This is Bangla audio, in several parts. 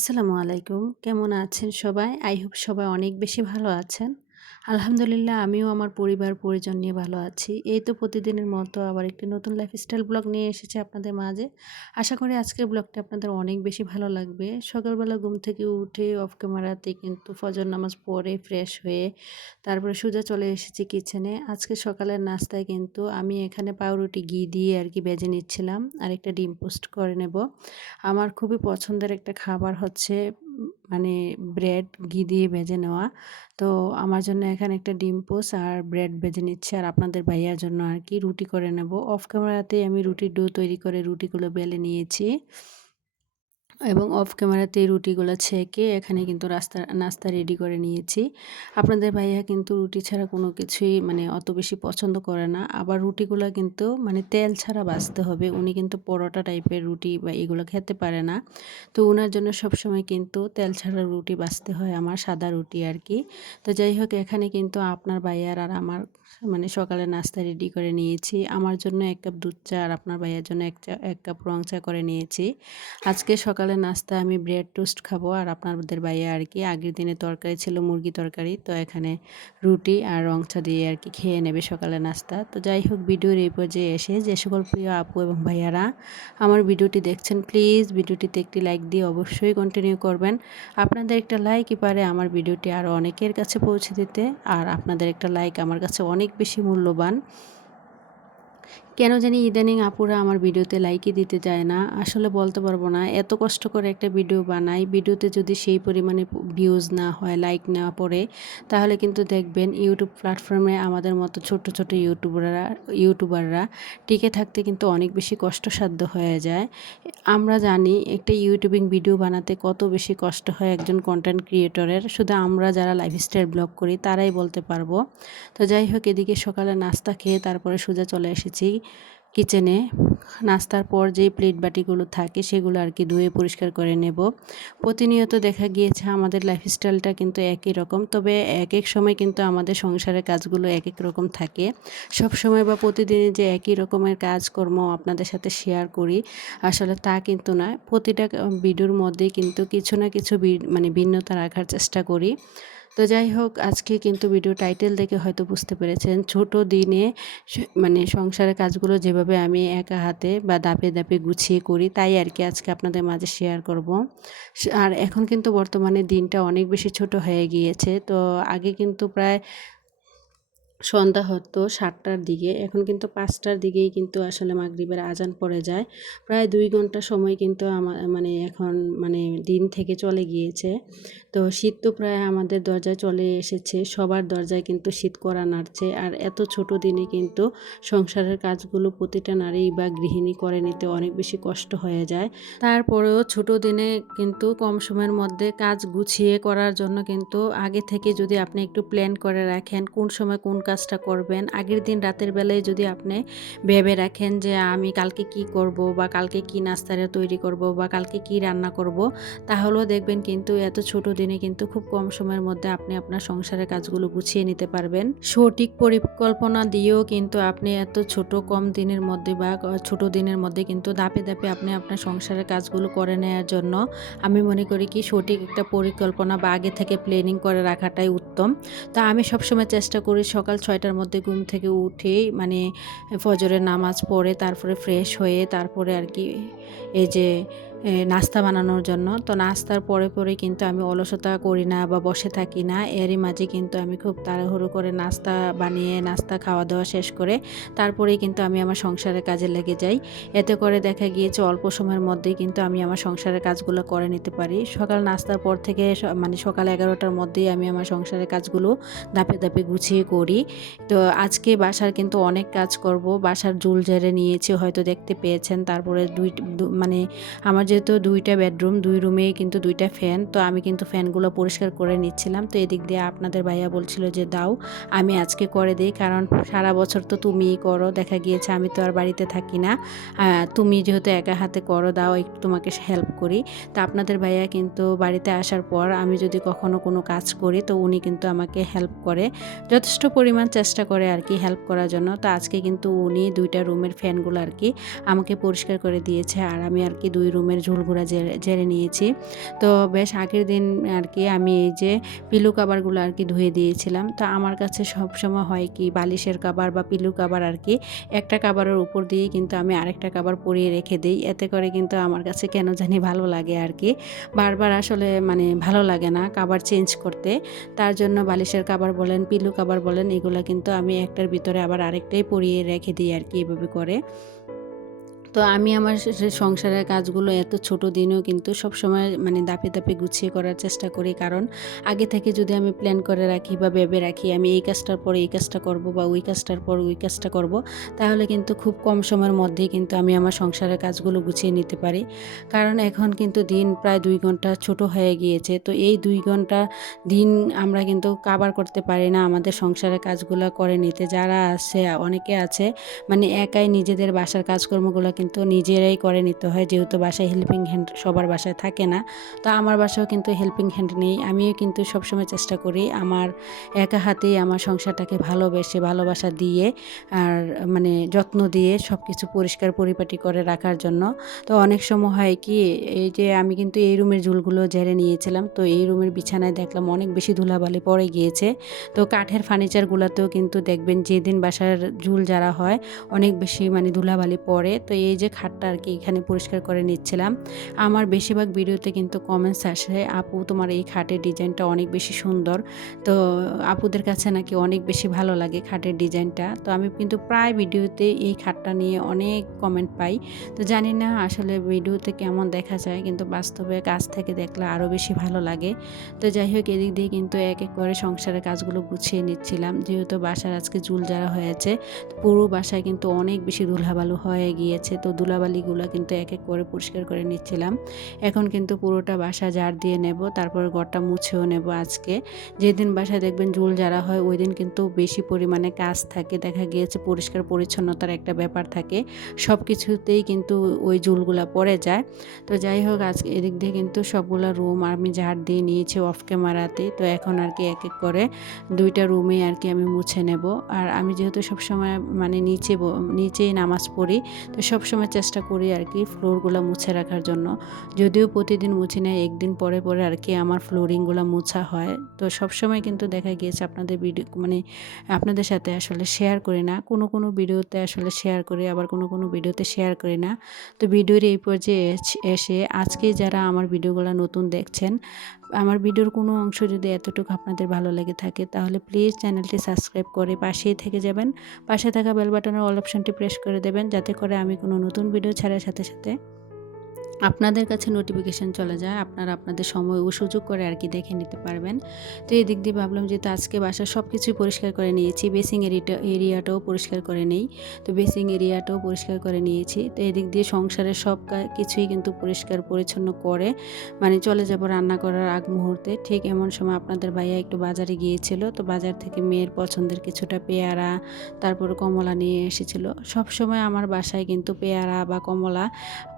আসসালামু আলাইকুম। কেমন আছেন সবাই? আই হোপ সবাই অনেক বেশি ভালো আছেন। আলহামদুলিল্লাহ, আমিও আমার পরিবার, পরিজন নিয়ে ভালো আছি। এই তো প্রতিদিনের মতো আবার একটি নতুন লাইফস্টাইল ব্লগ নিয়ে এসেছি আপনাদের মাঝে। আশা করি আজকের ব্লগটা আপনাদের অনেক বেশি ভালো লাগবে। সকালবেলা ঘুম থেকে উঠে অফ ক্যামেরাতে কিন্তু ফজর নামাজ পড়ে ফ্রেশ হয়ে তারপরে সোজা চলে এসেছি কিচেনে আজকে সকালের নাস্তায় কিন্তু আমি এখানে পাউরুটি ঘি দিয়ে আর কি বেজে নিচ্ছিলাম। আর একটা ডিম পোস্ট করে নেব। আমার খুবই পছন্দের একটা খাবার হচ্ছে মানে ব্রেড ঘি দিয়ে ভেজে নেওয়া। তো আমার জন্য এখানে একটা ডিম পোস আর ব্রেড ভেজে নিচ্ছে আর আপনাদের ভাইয়ার জন্য আর কি। রুটি করে নেব। অফ ক্যামেরাতেই আমি রুটির ডো তৈরি করে রুটিগুলো বেলে নিয়েছি। এবং অফ ক্যামেরাতে রুটিগুলো ছেঁকে এখানে কিন্তু রাস্তা, নাস্তা রেডি করে নিয়েছি। আপনাদের ভাইয়া কিন্তু রুটি ছাড়া কোনো কিছুই মানে অত বেশি পছন্দ করে না। আবার রুটিগুলো কিন্তু মানে তেল ছাড়া বাঁচতে হবে। উনি কিন্তু পরোটা টাইপের রুটি বা এগুলো খেতে পারে না। তো ওনার জন্য সবসময় কিন্তু তেল ছাড়া রুটি বাঁচতে হয় আমার সাদা রুটি আর কি। তো যাই হোক, এখানে কিন্তু আপনার ভাইয়ার আর আমার মানে সকালে নাস্তা রেডি করে নিয়েছি। আমার জন্য এক কাপ দুধ চা আর আপনার ভাইয়ের জন্য এক চা, এক কাপ রং চা করে নিয়েছি। আজকে সকালে নাস্তা আমি ব্রেড টোস্ট খাব আর আপনাদের ভাইয়া আর কি। আগের দিনে তরকারি ছিল মুরগি তরকারি, তো এখানে রুটি আর রং চা দিয়ে আর কি খেয়ে নেবে সকালে নাস্তা। তো যাই হোক, ভিডিওর এই পর্যায়ে এসে যে সকল প্রিয় আপু এবং ভাইয়ারা আমার ভিডিওটি দেখছেন প্লিজ ভিডিওটিতে একটি লাইক দিয়ে অবশ্যই কন্টিনিউ করবেন। আপনাদের একটা লাইকই পারে আমার ভিডিওটি আরও অনেকের কাছে পৌঁছে দিতে, আর আপনাদের একটা লাইক আমার কাছে অনেক বেশি মূল্যবান। কেন জানি ইদানিং আপুরা আমার ভিডিওতে লাইকই দিতে যায় না। আসলে বলতে পারব না, এত কষ্ট করে একটা ভিডিও বানাই, ভিডিওতে যদি সেই পরিমাণে ভিউজ না হয় লাইক না পড়ে, তাহলে কিন্তু দেখবেন ইউটিউব প্ল্যাটফর্মে আমাদের মতো ছোট ছোট ইউটিউবাররা ইউটিউবাররা টিকে থাকতে কিন্তু অনেক বেশি কষ্টসাধ্য হয়ে যায়। আমরা জানি একটা ইউটিউবিং ভিডিও বানাতে কত বেশি কষ্ট হয় একজন কন্টেন্ট ক্রিয়েটরের শুধু আমরা যারা লাইফস্টাইল ব্লগ করি, তারাই বলতে পারব। তো যাই হোক, এদিকে সকালে নাস্তা খেয়ে তারপরে সোজা চলে এসেছি। কিচেনে নাস্তার পর যে প্লেট বাটিগুলো থাকে সেগুলো আর কি ধুয়ে পরিষ্কার করে নেব। প্রতিনিয়ত দেখা গিয়েছে আমাদের লাইফস্টাইলটা কিন্তু একই রকম, তবে এক এক সময় কিন্তু আমাদের সংসারের কাজগুলো এক এক রকম থাকে। সব সময় বা প্রতিদিন যে একই রকমের কাজকর্ম আপনাদের সাথে শেয়ার করি, আসলে তা কিন্তু নয়। প্রতিটা ভিডিওর মধ্যেই কিন্তু কিছু না কিছু মানে ভিন্নতা রাখার চেষ্টা করি। তো যাই হোক, আজকে কিন্তু ভিডিও টাইটেল দেখে হয়তো বুঝতে পেরেছেন, ছোট দিনে মানে সংসারের কাজগুলো যেভাবে আমি একা হাতে বা দাপে দাপে গুছিয়ে করি, তাই আর কি আজকে আপনাদের মাঝে শেয়ার করব। আর এখন কিন্তু বর্তমানে দিনটা অনেক বেশি ছোট হয়ে গিয়েছে, তো আগে কিন্তু প্রায় সন্ধ্যা হতো সাতটার দিকে। এখন কিন্তু পাঁচটার দিকেই কিন্তু আসলে মাগরিবের আজান পড়ে যায়। প্রায় দুই ঘণ্টা সময় কিন্তু আমার মানে এখন মানে দিন থেকে চলে গিয়েছে। তো শীত তো প্রায় আমাদের দরজায় চলে এসেছে। সবার দরজায় কিন্তু শীত করা নাড়ছে। আর এত ছোট দিনে কিন্তু সংসারের কাজগুলো প্রতিটা নারী বা গৃহিণী করে নিতে অনেক বেশি কষ্ট হয়ে যায়। তারপরেও ছোট দিনে কিন্তু কম সময়ের মধ্যে কাজ গুছিয়ে করার জন্য কিন্তু আগে থেকে যদি আপনি একটু প্ল্যান করে রাখেন কোন সময় কোন কাজটা করবেন। আগের দিন রাতের বেলায় যদি আপনি ভেবে রাখেন যে, আমি কালকে কি করব বা কালকে কি নাস্তারে তৈরি করব বা কালকে কি রান্না করব? তাহলেও দেখবেন কিন্তু এত ছোট দিনে কিন্তু খুব কম সময়ের মধ্যে আপনি আপনার সংসারের কাজগুলো গুছিয়ে নিতে পারবেন। সঠিক পরিকল্পনা দিয়েও কিন্তু আপনি এত ছোট, কম দিনের মধ্যে বা ছোট দিনের মধ্যে কিন্তু দাপে দাপে আপনি আপনার সংসারের কাজগুলো করে নেওয়ার জন্য আমি মনে করি কি সঠিক একটা পরিকল্পনা বা আগে থেকে প্ল্যানিং করে রাখাটাই উত্তম। তা আমি সবসময় চেষ্টা করি সকাল ছয়টার মধ্যে ঘুম থেকে উঠেই মানে ফজরের নামাজ পড়ে, তারপরে ফ্রেশ হয়ে তারপরে আর কি এই যে নাস্তা বানানোর জন্য। তো নাস্তার পরে পরে কিন্তু আমি অলসতা করি না বা বসে থাকি না। এরই মাঝে কিন্তু আমি খুব তাড়াহুড়ো করে নাস্তা বানিয়ে, নাস্তা খাওয়া দাওয়া শেষ করে তারপরেই কিন্তু আমি আমার সংসারের কাজে লেগে যাই। এতে করে দেখা গিয়েছে অল্প সময়ের মধ্যেই কিন্তু আমি আমার সংসারের কাজগুলো করে নিতে পারি। সকাল নাস্তার পর থেকে মানে সকাল এগারোটার মধ্যেই আমি আমার সংসারের কাজগুলো ধাপে ধাপে গুছিয়ে করি। তো আজকে বাসার কিন্তু অনেক কাজ করব। বাসার জুল জেরে নিয়েছি, হয়তো দেখতে পেয়েছেন। তারপরে দুই মানে আমার যেহেতু দুইটা বেডরুম দুই রুমেই কিন্তু দুইটা ফ্যান তো আমি কিন্তু ফ্যানগুলো পরিষ্কার করে নিচ্ছিলাম। তো এদিক দিয়ে আপনাদের ভাইয়া বলছিল যে, দাও, আমি আজকে করে দিই, কারণ সারা বছর তো তুমিই করো, দেখা গিয়েছে আমি তো আর বাড়িতে থাকি না। তুমি যেহেতু একা হাতে করো, দাও, একটু তোমাকে হেল্প করি। তা আপনাদের ভাইয়া কিন্তু বাড়িতে আসার পর আমি যদি কখনো কোনো কাজ করি, তো উনি কিন্তু আমাকে হেল্প করে, যথেষ্ট পরিমাণ চেষ্টা করে আর কি হেল্প করার জন্য। তো আজকে কিন্তু উনি দুইটা রুমের ফ্যানগুলো আর কি আমাকে পরিষ্কার করে দিয়েছে, আর আমি আর কি দুই রুমের ঝুলঘুরা জেরে নিয়েছি। তো বেশ আগের দিন আর কি আমি এই যে পিলু কাবারগুলো আর কি ধুয়ে দিয়েছিলাম। তো আমার কাছে সবসময় হয় কি, বালিশের কাবার বা পিলু কাবার আর কি একটা কাবারের উপর দিয়ে কিন্তু আমি আরেকটা কাবার পরিয়ে রেখে দিই। এতে করে কিন্তু আমার কাছে কেন জানি ভালো লাগে আর কি বারবার আসলে মানে ভালো লাগে না কাবার চেঞ্জ করতে। তার জন্য বালিশের কাবার বলেন, পিলু কাবার বলেন, এগুলো কিন্তু আমি একটার ভিতরে আবার আরেকটাই পরিয়ে রেখে দিই আর কি এভাবে করে। তো আমি আমার সংসারের কাজগুলো এত ছোট দিনেও কিন্তু সব সময় মানে দাপে দাপে গুছিয়ে করার চেষ্টা করি। কারণ আগে থেকে যদি আমি প্ল্যান করে রাখি বা ভেবে রাখি, আমি এই কাজটার পর এই কাজটা করব বা ওই কাজটার পর ওই কাজটা করব, তাহলে কিন্তু খুব কম সময়ের মধ্যেই কিন্তু আমি আমার সংসারের কাজগুলো গুছিয়ে নিতে পারি। কারণ এখন কিন্তু দিন প্রায় দুই ঘণ্টা ছোট হয়ে গিয়েছে, তো এই দুই ঘণ্টা দিন আমরা কিন্তু কাবার করতে পারি না, আমাদের সংসারের কাজগুলো করে নিতে। যারা আছে, অনেকে আছে মানে একাই নিজেদের বাসার কাজকর্মগুলো কিন্তু নিজেরাই করে নিতে হয়, যেহেতু বাসায় হেল্পিং হ্যান্ড সবার বাসায় থাকে না। তো আমার বাসাও কিন্তু হেল্পিং হ্যান্ড নেই। আমিও কিন্তু সবসময় চেষ্টা করি আমার একা হাতেই আমার সংসারটাকে ভালোবেসে, ভালোবাসা দিয়ে আর মানে যত্ন দিয়ে সব কিছু পরিষ্কার পরিপাটি করে রাখার জন্য। তো অনেক সময় হয় কি, এই যে আমি কিন্তু এই রুমের ঝুলগুলো জেরে নিয়েছিলাম, তো এই রুমের বিছানায় দেখলাম অনেক বেশি ধুলাবালি পড়ে গিয়েছে। তো কাঠের ফার্নিচারগুলোতেও কিন্তু দেখবেন যেদিন বাসার ঝুল যারা হয়, অনেক বেশি মানে ধুলাবালি পড়ে। তো এই যে খাটটা আর কি এখানে পরিষ্কার করে নিচ্ছিলাম। আমার বেশিরভাগ ভিডিওতে কিন্তু কমেন্টস আসে, আপু, তোমার এই খাটের ডিজাইনটা অনেক বেশি সুন্দর। তো আপুদের কাছে নাকি অনেক বেশি ভালো লাগে খাটের ডিজাইনটা। তো আমি কিন্তু প্রায় ভিডিওতে এই খাটটা নিয়ে অনেক কমেন্ট পাই। তো জানি না আসলে ভিডিওতে কেমন দেখা যায়, কিন্তু বাস্তবে কাজ থেকে দেখলে আরও বেশি ভালো লাগে। তো যাই হোক, এদিক দিয়ে কিন্তু এক এক করে সংসারের কাজগুলো গুছিয়ে নিচ্ছিলাম। যেহেতু বাসার আজকে চুল যারা হয়েছে পুরো বাসায় কিন্তু অনেক বেশি ধুলাবালু হয়ে গিয়েছে। তো ধুলাবালিগুলো কিন্তু এক এক করে পরিষ্কার করে নিচ্ছিলাম। এখন কিন্তু পুরোটা বাসা জার দিয়ে নেব, তারপর ঘরটা মুছেও নেব আজকে। যেদিন বাসায় দেখবেন জুল যারা হয়, ওই দিন কিন্তু বেশি পরিমাণে কাজ থাকে, দেখা গিয়েছে পরিষ্কার পরিচ্ছন্নতার একটা ব্যাপার থাকে। সব কিছুতেই কিন্তু ওই জুলগুলা পড়ে যায়। তো যাই হোক, আজকে এদিক দিয়ে কিন্তু সবগুলো রুম আমি ঝাড় দিয়ে নিয়েছি অফ ক্যামেরাতে তো এখন আর কি এক এক করে দুইটা রুমে আর কি আমি মুছে নেব। আর আমি যেহেতু সবসময় মানে নিচে নিচেই নামাজ পড়ি, তো সবসময় চেষ্টা করি আর কি ফ্লোরগুলো মুছে রাখার জন্য। যদিও প্রতিদিন মুছি নেয় একদিন পরে পরে আর কি আমার ফ্লোরিংগুলো মুছা হয়। তো সবসময় কিন্তু দেখা গিয়েছে আপনাদের ভিডিও মানে আপনাদের সাথে আসলে শেয়ার করি না। কোনো কোনো ভিডিওতে আসলে শেয়ার করি, আবার কোনো কোনো ভিডিওতে শেয়ার করি না। তো ভিডিওর এই পর্যায়ে এসে আজকে যারা আমার ভিডিওগুলো নতুন দেখছেন আমার ভিডিওর কোনো অংশ যদি এতটুকু আপনাদের ভালো লেগে থাকে, তাহলে প্লিজ চ্যানেলটি সাবস্ক্রাইব করে পাশেই থেকে যাবেন। পাশে থাকা বেল বাটনের অল অপশনটি প্রেস করে দেবেন, যাতে করে আমি কোনো নতুন ভিডিও ছাড়ার সাথে সাথে আপনাদের কাছে নোটিফিকেশান চলে যায়, আপনারা আপনাদের সময় ও সুযোগ করে আর কি দেখে নিতে পারবেন। তো এই দিক দিয়ে ভাবলাম যেহেতু আজকে বাসা সব কিছুই পরিষ্কার করে নিয়েছি, বেসিং এরিয়াটা এরিয়াটাও পরিষ্কার করে নেই। তো বেসিং এরিয়াটাও পরিষ্কার করে নিয়েছি। তো এদিক দিয়ে সংসারের সব কিছুই কিন্তু পরিষ্কার পরিচ্ছন্ন করে মানে চলে যাব রান্না করার আগ মুহূর্তে। ঠিক এমন সময় আপনাদের ভাইয়া একটু বাজারে গিয়েছিল, তো বাজার থেকে মেয়ের পছন্দের কিছুটা পেয়ারা, তারপর কমলা নিয়ে এসেছিল। সব সময় আমার বাসায় কিন্তু পেয়ারা বা কমলা,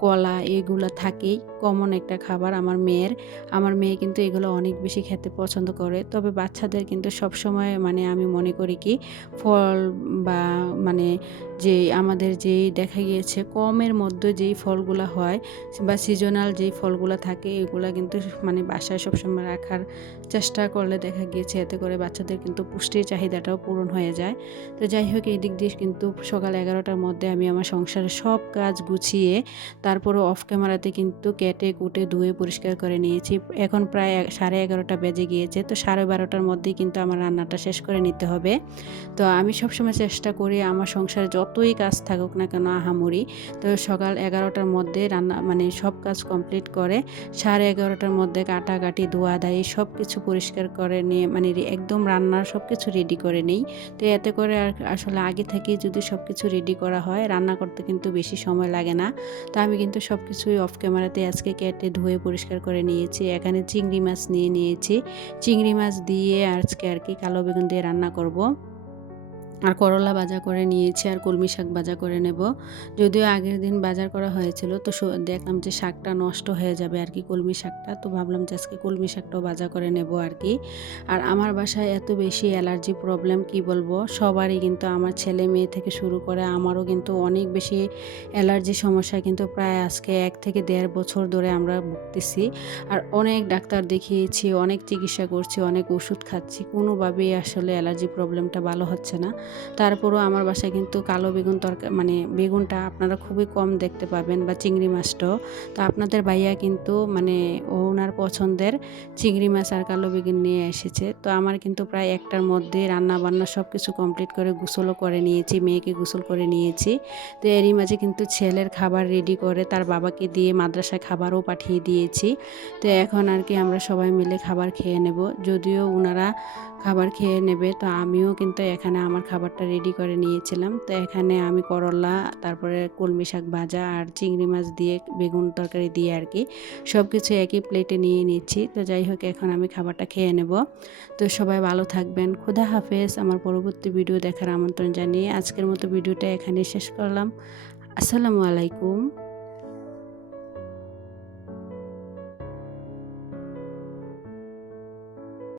কলা এগুলো থাকেই কমন একটা খাবার আমার মেয়ের। আমার মেয়ে কিন্তু এগুলো অনেক বেশি খেতে পছন্দ করে। তবে বাচ্চাদের কিন্তু সবসময় মানে আমি মনে করি কি, ফল বা মানে যে আমাদের যেই দেখা গিয়েছে কমের মধ্যে যেই ফলগুলো হয় বা সিজনাল যেই ফলগুলো থাকে, এগুলো কিন্তু মানে বাসায় সবসময় রাখার চেষ্টা করলে দেখা গিয়েছে এতে করে বাচ্চাদের কিন্তু পুষ্টির চাহিদাটাও পূরণ হয়ে যায়। তো যাই হোক, এই দিক দিয়ে কিন্তু সকাল এগারোটার মধ্যে আমি আমার সংসারের সব কাজ গুছিয়ে তারপরে অফ ক্যামেরাতে কিন্তু কেটে কুটে ধুয়ে পরিষ্কার করে নিয়েছি। এখন প্রায় সাড়ে এগারোটা বেজে গিয়েছে, তো সাড়ে বারোটার মধ্যেই কিন্তু আমার রান্নাটা শেষ করে নিতে হবে। তো আমি সবসময় চেষ্টা করি আমার সংসারে যতই কাজ থাকুক না কেন আহামরি, তো সকাল এগারোটার মধ্যে রান্না মানে সব কাজ কমপ্লিট করে, সাড়ে এগারোটার মধ্যে কাটাকাটি ধোয়া দায়ী সব কিছু পরিষ্কার করে নিয়ে মানে একদম রান্নার সব কিছু রেডি করে নেই। তো এতে করে আর আসলে আগে থেকে যদি সব কিছু রেডি করা হয়, রান্না করতে কিন্তু বেশি সময় লাগে না। তো আমি কিন্তু সব কিছুই অফ ক্যামেরাতে আজকে কেটে ধুয়ে পরিষ্কার করে নিয়েছি। এখানে চিংড়ি মাছ নিয়ে নিয়েছি। চিংড়ি মাছ দিয়ে আজকে আর কি কালো বেগুন দিয়ে রান্না করব। আর করলা ভাজা করে নিয়েছি আর কলমি শাক ভাজা করে নেব। যদিও আগের দিন বাজার করা হয়েছিল, তো দেখলাম যে শাকটা নষ্ট হয়ে যাবে আর কি কলমি শাকটা, তো ভাবলাম যে আজকে কলমি শাকটাও ভাজা করে নেব আর কি। আর আমার বাসায় এত বেশি অ্যালার্জি প্রবলেম, কি বলব? সবারই কিন্তু, আমার ছেলে মেয়ে থেকে শুরু করে আমারও কিন্তু অনেক বেশি অ্যালার্জি সমস্যা, কিন্তু প্রায় আজকে এক থেকে দেড় বছর ধরে আমরা ভুগতেছি। আর অনেক ডাক্তার দেখিয়েছি, অনেক চিকিৎসা করছি, অনেক ওষুধ খাচ্ছি, কোনোভাবেই আসলে অ্যালার্জি প্রবলেমটা ভালো হচ্ছে না। তারপরও আমার বাসায় কিন্তু কালো বেগুন তরকারি মানে বেগুনটা আপনারা খুবই কম দেখতে পাবেন বা চিংড়ি মাছটাও তো আপনাদের ভাইয়া কিন্তু মানে ওনার পছন্দের চিংড়ি মাছ আর কালো বেগুন নিয়ে এসেছে। তো আমার কিন্তু প্রায় একটার মধ্যে রান্না বান্না সব কিছু কমপ্লিট করে গোসলও করে নিয়েছি, মেয়েকে গোসল করে নিয়েছি। তো এরই মাঝে কিন্তু ছেলের খাবার রেডি করে তার বাবাকে দিয়ে মাদ্রাসায় খাবারও পাঠিয়ে দিয়েছি। তো এখন আর কি আমরা সবাই মিলে খাবার খেয়ে নেব। যদিও ওনারা খাবার খেয়ে নেবে, তো আমিও কিন্তু এখানে আমার খাবারটা রেডি করে নিয়েছিলাম। তো এখানে আমি করলা, তারপরে কলমি শাক ভাজা আর চিংড়ি মাছ দিয়ে বেগুন তরকারি দিয়ে আর কি সব কিছু একই প্লেটে নিয়ে নিচ্ছি। তো যাই হোক, এখন আমি খাবারটা খেয়ে নেব। তো সবাই ভালো থাকবেন। খুদা হাফেজ। আমার পরবর্তী ভিডিও দেখার আমন্ত্রণ জানিয়ে আজকের মতো ভিডিওটা এখানে শেষ করলাম। আসসালামু আলাইকুম।